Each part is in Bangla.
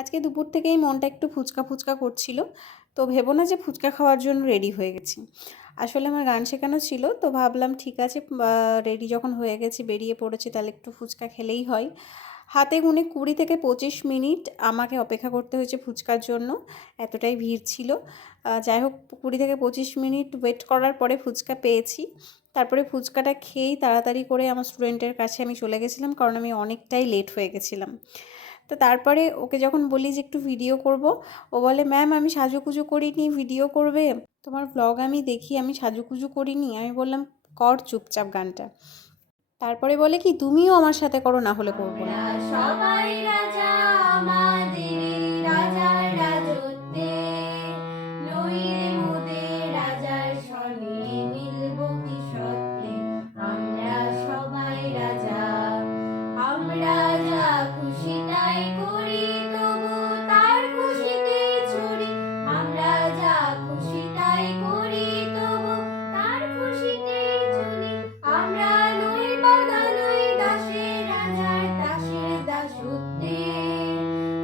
আজকে দুপুর থেকেই মনটা একটু ফুচকা ফুচকা করছিল, তো ভেবো না যে ফুচকা খাওয়ার জন্য রেডি হয়ে গেছি। আসলে আমার গান শেখানো ছিল, তো ভাবলাম ঠিক আছে রেডি যখন হয়ে গেছি বেরিয়ে পড়েছি তাহলে একটু ফুচকা খেলেই হয়। হাতে গুনে 20 থেকে 25 মিনিট আমাকে অপেক্ষা করতে হয়েছে ফুচকার জন্য, এতটাই ভিড় ছিল। যাই হোক 20 থেকে 25 মিনিট ওয়েট করার পরে ফুচকা পেয়েছি। তারপরে ফুচকাটা খেয়েই তাড়াতাড়ি করে আমার স্টুডেন্টের কাছে আমি চলে গেছিলাম, কারণ আমি অনেকটাই লেট হয়ে গেছিলাম। তো তারপরে ওকে যখন বলি যে একটু ভিডিও করব, ও বলে ম্যাম আমি সাজুগুজু করিনি, ভিডিও করবে? তোমার ব্লগ আমি দেখি, আমি সাজুগুজু করিনি। আমি বললাম কর চুপচাপ গানটা। তারপরে বলে কি তুমিও আমার সাথে করো, না হলে করবো না। সবাই রাজা আমাদের রাজার রাজত্বে, নইলে মোদের রাজার সনে মিলব কি সত্যে। আমরা সবাই রাজা, আমরা যা খুশি তাই করি, তবু তার খুশিতে চড়ি। আমরা যা খুশি তাই করি, তবু তার খুশিতে চলি। আমরা নই বাঁধা, নই দাসের রাজার দাসের দাসত্বে,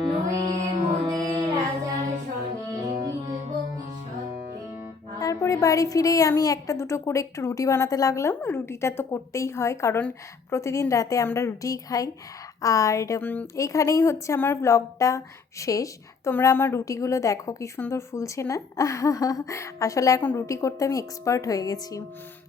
নইলে মোদের রাজার সনে মিলব কি সত্যে। তারপরে বাড়ি ফিরেই আমি একটা দুটো করে একটু রুটি বানাতে লাগলাম। রুটিটা তো করতেই হয়, কারণ প্রতিদিন রাতে আমরা রুটিই খাই। আর এইখানেই হচ্ছে আমার ব্লগটা শেষ। তোমরা আমার রুটিগুলো দেখো কি সুন্দর ফুলছে না? আসলে এখন রুটি করতে আমি এক্সপার্ট হয়ে গেছি।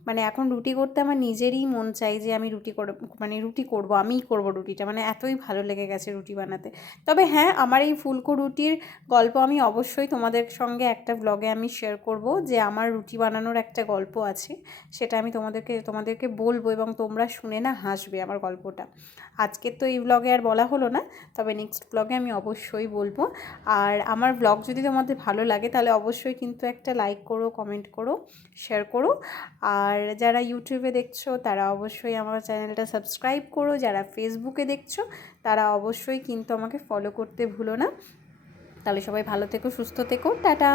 মানে এখন রুটি করতে আমার নিজেরই মন চাই যে আমি রুটি করে মানে রুটি করব, আমিই করব রুটিটা, মানে এতই ভালো লেগে গেছে রুটি বানাতে। তবে হ্যাঁ, আমার এই ফুলকো রুটির গল্প আমি অবশ্যই তোমাদের সঙ্গে একটা ব্লগে আমি শেয়ার করব, যে আমার রুটি বানানোর একটা গল্প আছে, সেটা আমি তোমাদেরকে বলবো এবং তোমরা শুনে না হাসবে আমার গল্পটা। আজকে তো এই ব্লগে আর বলা হলো না, তবে নেক্সট ব্লগে আমি অবশ্যই বলবো। আর আমার ব্লগ যদি তোমাদের ভালো লাগে তাহলে অবশ্যই কিন্তু একটা লাইক করো, কমেন্ট করো, শেয়ার করো। আর যারা ইউটিউবে দেখছো তারা অবশ্যই আমার চ্যানেলটা সাবস্ক্রাইব করো, যারা ফেসবুকে দেখছো তারা অবশ্যই কিন্তু আমাকে ফলো করতে ভুলো না। তাহলে সবাই ভালো থেকো, সুস্থ থেকো, টাটা।